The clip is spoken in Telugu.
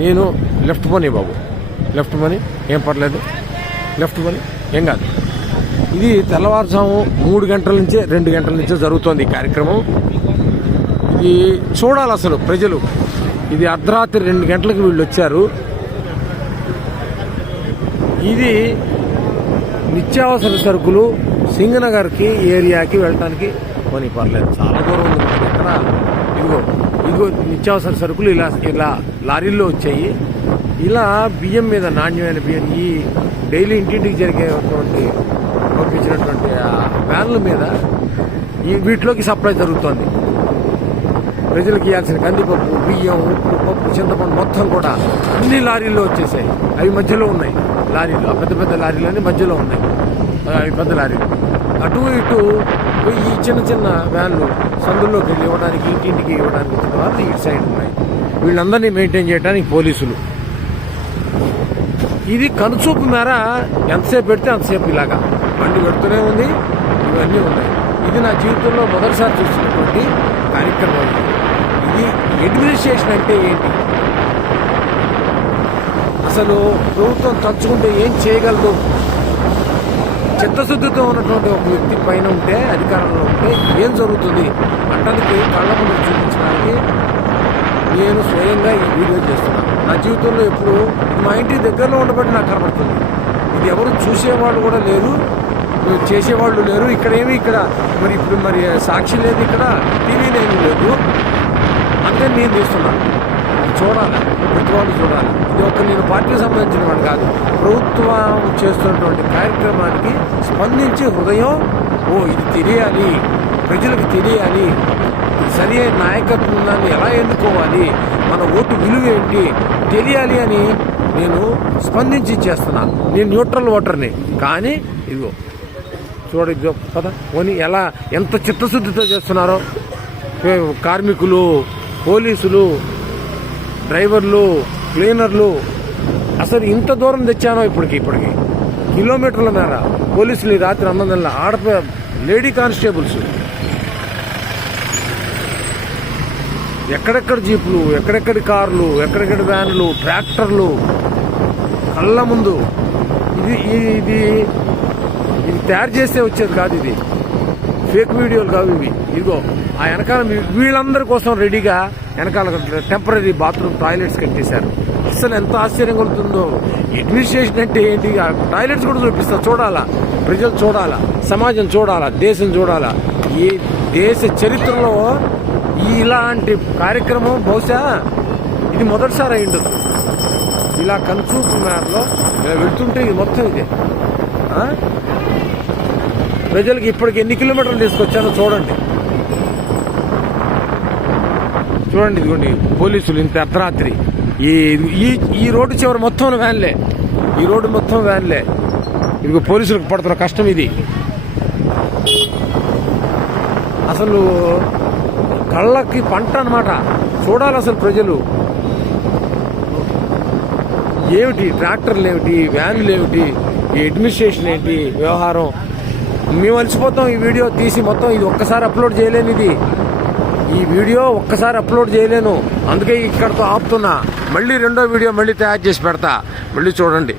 నేను లెఫ్ట్ పోనీ బాబు, లెఫ్ట్ పోనీ, ఏం పర్లేదు, లెఫ్ట్ పోనీ, ఏం కాదు. ఇది తెల్లవారుజాము 3 గంటల నుంచే 2 గంటల నుంచే జరుగుతోంది ఈ కార్యక్రమం. ఇది చూడాలి అసలు ప్రజలు. ఇది అర్ధరాత్రి 2 గంటలకు వీళ్ళు వచ్చారు. ఇది నిత్యావసర సరుకులు సింగనగర్కి ఏరియాకి వెళ్ళటానికి కొని పర్లేదు, చాలా దూరం ఉంది. ఎక్కడ ఇదిగో నిత్యావసర సరుకులు ఇలా లారీల్లో వచ్చాయి. ఇలా బియ్యం మీద, నాణ్యమైన బియ్యం, ఈ డైలీ ఇంటింటికి జరిగేటువంటి పంపించినటువంటి వ్యాన్ల మీద వీటిలోకి సప్లై జరుగుతోంది. ప్రజలకు ఇవ్వాల్సిన కందిపప్పు, బియ్యం, ఉప్పు, పప్పు, చింతపండు మొత్తం కూడా అన్ని లారీల్లో వచ్చేసాయి. అవి మధ్యలో ఉన్నాయి లారీలు, పెద్ద పెద్ద లారీలన్నీ మధ్యలో ఉన్నాయి. అవి పెద్ద లారీలు. అటు ఇటు ఈ చిన్న చిన్న వ్యాన్లు సందుల్లోకి వెళ్ళి ఇవ్వడానికి, ఇంటింటికి ఇవ్వడానికి వచ్చిన వాళ్ళు ఇటు సైడ్ ఉన్నాయి. వీళ్ళందరినీ మెయింటైన్ చేయడానికి పోలీసులు. ఇది కనుచూపు మేర ఎంతసేపు పెడితే అంతసేపు ఇలాగా బండి పెడుతూనే ఉంది. ఇవన్నీ ఉన్నాయి. ఇది నా జీవితంలో మొదటిసారి చూస్తున్నటువంటి కార్యక్రమం. ఇది అడ్మినిస్ట్రేషన్ అంటే ఏంటి, అసలు ప్రభుత్వం తలుచుకుంటే ఏం చేయగలదు? చిత్తశుద్ధితో ఉన్నటువంటి ఒక వ్యక్తి పైన ఉంటే, అధికారంలో ఉంటే ఏం జరుగుతుంది అంటానికి కళ్ళ ముందు చూపించడానికి నేను స్వయంగా ఈ వీడియో చేస్తున్నాను. నా జీవితంలో ఎప్పుడు మా ఇంటి దగ్గరలో ఉండబట్టి నాకు కనబడుతుంది. ఇది ఎవరు చూసేవాళ్ళు కూడా లేరు, చేసేవాళ్ళు లేరు. ఇక్కడ మరి ఇప్పుడు సాక్షి లేదు, ఇక్కడ టీవీ లేదు. అందుకని నేను చేస్తున్నాను. చూడాలి, ప్రతి వాళ్ళు చూడాలి. ఇది నేను పార్టీకి సంబంధించిన వాడు కాదు. ప్రభుత్వం చేస్తున్నటువంటి కార్యక్రమానికి స్పందించి హృదయం, ఇది తెలియాలి, ప్రజలకు తెలియాలి, సరి అయిన నాయకత్వాన్ని ఎలా ఎన్నుకోవాలి, మన ఓటు విలువ ఏంటి తెలియాలి అని నేను స్పందించి చేస్తున్నాను. నేను న్యూట్రల్ ఓటర్ని. కానీ ఇదిగో చూడ పద ఓని ఎంత చిత్తశుద్ధితో చేస్తున్నారో కార్మికులు, పోలీసులు, డ్రైవర్లు, క్లీనర్లు. అసలు ఇంత దూరం తెచ్చానో ఇప్పటికి కిలోమీటర్ల మేర పోలీసులు ఈ రాత్రి 9 గంటల లేడీ కానిస్టేబుల్స్, ఎక్కడెక్కడ జీపులు, ఎక్కడెక్కడి కార్లు, ఎక్కడెక్కడి వ్యాన్లు, ట్రాక్టర్లు కళ్ళ ముందు. ఇది తయారు చేస్తే వచ్చేది కాదు. ఇది ఫేక్ వీడియోలు కావు ఇవి. ఇదిగో ఆ వెనకాల వీళ్ళందరి కోసం రెడీగా వెనకాల టెంపరీ బాత్రూమ్ టాయిలెట్స్ కట్టేశారు. అసలు ఎంత ఆశ్చర్యం కలుగుతుందో. అడ్మినిస్ట్రేషన్ అంటే ఏంటి? టాయిలెట్స్ కూడా చూపిస్తా. చూడాలా, ప్రజలు చూడాలా, సమాజం చూడాలా, దేశం చూడాలా. ఈ దేశ చరిత్రలో ఇలాంటి కార్యక్రమం బహుశా ఇది మొదటిసారి అయ్యిండదు. ఇలా కనుచూపు మేరలో వెళ్తుంటే ఇది మొత్తం ఇదే. ప్రజలకు ఇప్పటికి ఎన్ని కిలోమీటర్లు తీసుకొచ్చానో చూడండి. ఇదిగోండి పోలీసులు ఇంత అర్ధరాత్రి ఈ రోడ్డు చివరి మొత్తం వ్యాన్లే, ఈ రోడ్డు మొత్తం వ్యాన్లే. ఇదిగో పోలీసులకు పడుతున్న కష్టం ఇది. అసలు కళ్ళకి పంట అన్నమాట. చూడాలి అసలు ప్రజలు. ఏమిటి ట్రాక్టర్లు, ఏమిటి వ్యాన్లు, ఏమిటి ఈ అడ్మినిస్ట్రేషన్, ఏంటి వ్యవహారం. మేము అలసిపోతాం ఈ వీడియో తీసి మొత్తం. ఇది ఒక్కసారి అప్లోడ్ చేయలేను. ఈ వీడియో ఒక్కసారి అప్లోడ్ చేయలేను. అందుకే ఇక్కడతో ఆపుతున్నా. మళ్ళీ రెండో వీడియో మళ్ళీ తయారు చేసి పెడతా. మళ్ళీ చూడండి.